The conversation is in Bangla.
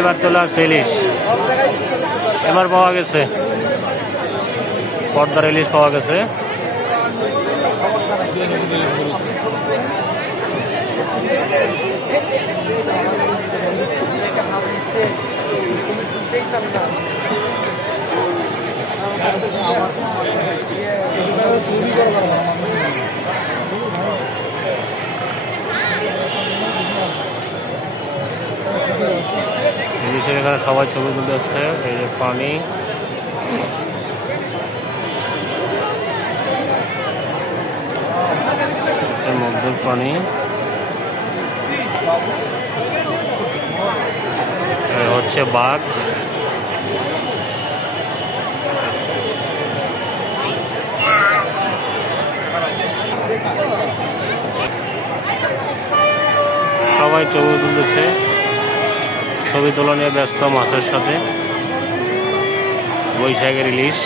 এবার চলে আসছে ইলিশ, এবার পাওয়া গেছে পর্দার ইলিশ পাওয়া গেছে। ইলিশের এখানে সবাই ছবি তুলতে আসছে। এই যে পানি, মধ্যে পানি, হচ্ছে বাঘ। সবাই ছবি তুলতেছে, ছবি তোলা নিয়ে ব্যস্ত মাছের সাথে। বৈশাখের ইলিশ।